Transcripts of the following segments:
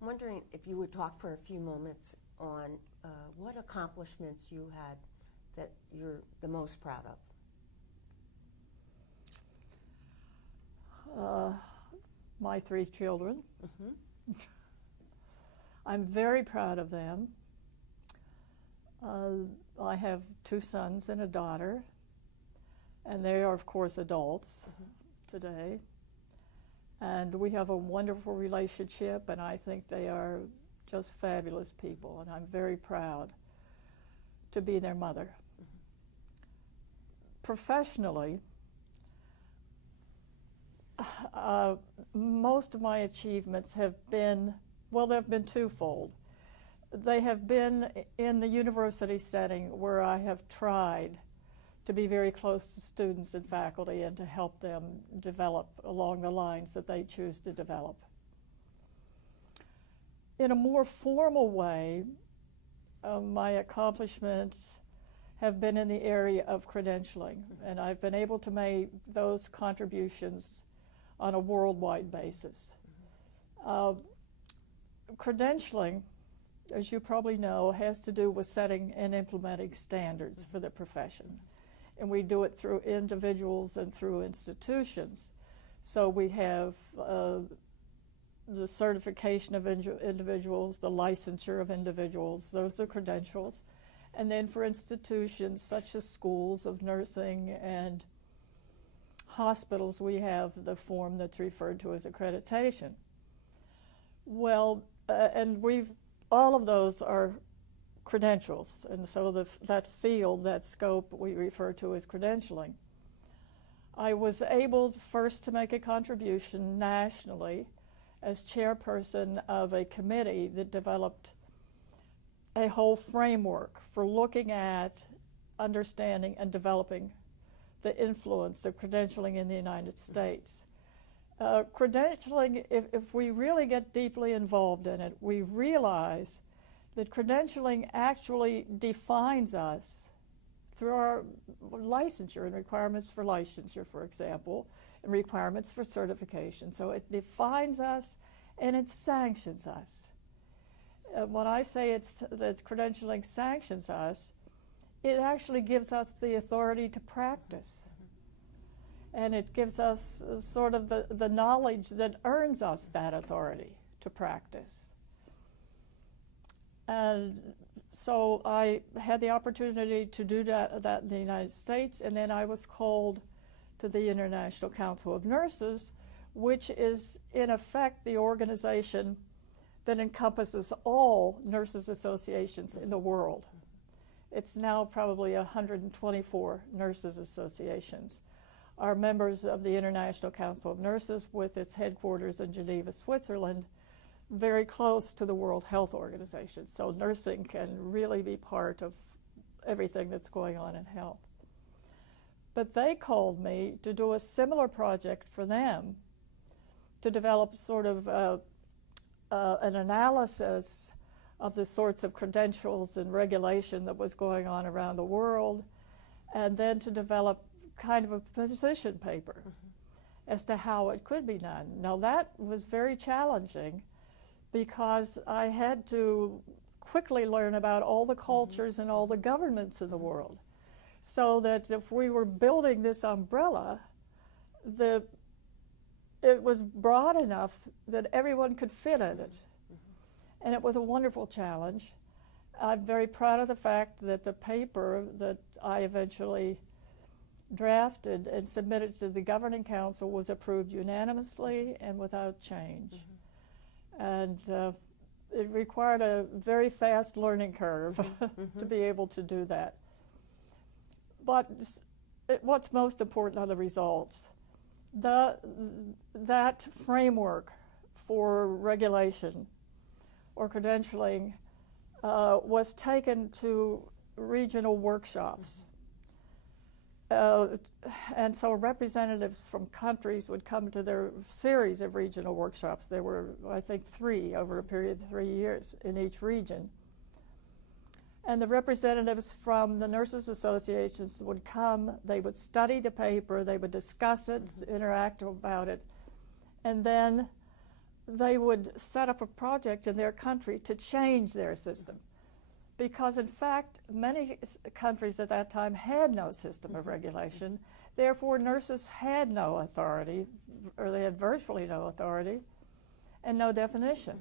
I'm wondering if you would talk for a few moments on what accomplishments you had that you're the most proud of. My 3 children. Mm-hmm. I'm very proud of them. I have 2 sons and a daughter, and they are, of course, adults today. And we have a wonderful relationship, and I think they are just fabulous people, and I'm very proud to be their mother. Professionally, most of my achievements have been, well, they've been twofold. They have been in the university setting where I have tried to be very close to students and faculty and to help them develop along the lines that they choose to develop. In a more formal way, my accomplishments have been in the area of credentialing, and I've been able to make those contributions on a worldwide basis. Credentialing, as you probably know, has to do with setting and implementing standards for the profession. And we do it through individuals and through institutions. So we have the certification of individuals, the licensure of individuals, those are credentials. And then for institutions such as schools of nursing and hospitals, we have the form that's referred to as accreditation. Well, and all of those are credentials, and so that field, that scope, we refer to as credentialing. I was able first to make a contribution nationally as chairperson of a committee that developed a whole framework for looking at, understanding, and developing the influence of credentialing in the United States. Credentialing, if we really get deeply involved in it, we realize that credentialing actually defines us through our licensure and requirements for licensure, for example, and requirements for certification. So it defines us and it sanctions us. When I say that credentialing sanctions us, it actually gives us the authority to practice. And it gives us sort of the knowledge that earns us that authority to practice. And so I had the opportunity to do that in the United States, and then I was called to the International Council of Nurses, which is in effect the organization that encompasses all nurses associations in the world. It's now probably 124 nurses associations. Are members of the International Council of Nurses with its headquarters in Geneva, Switzerland, very close to the World Health Organization. So nursing can really be part of everything that's going on in health. But they called me to do a similar project for them, to develop sort of an analysis of the sorts of credentials and regulation that was going on around the world, and then to develop kind of a position paper as to how it could be done. Now that was very challenging because I had to quickly learn about all the cultures and all the governments in the world, so that if we were building this umbrella, it was broad enough that everyone could fit in it. And it was a wonderful challenge. I'm very proud of the fact that the paper that I eventually drafted and submitted to the Governing Council was approved unanimously and without change. And it required a very fast learning curve to be able to do that. But what's most important are the results. That framework for regulation or credentialing was taken to regional workshops. And so representatives from countries would come to their series of regional workshops. There were, I think, 3 over a period of 3 years in each region. And the representatives from the nurses associations would come, they would study the paper, they would discuss it, interact about it, and then they would set up a project in their country to change their system. Because in fact, many countries at that time had no system of regulation. Therefore, nurses had no authority, or they had virtually no authority, and no definition.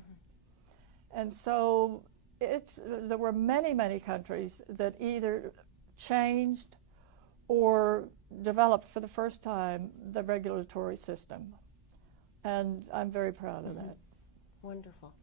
And so there were many, many countries that either changed or developed for the first time the regulatory system. And I'm very proud of that. Wonderful.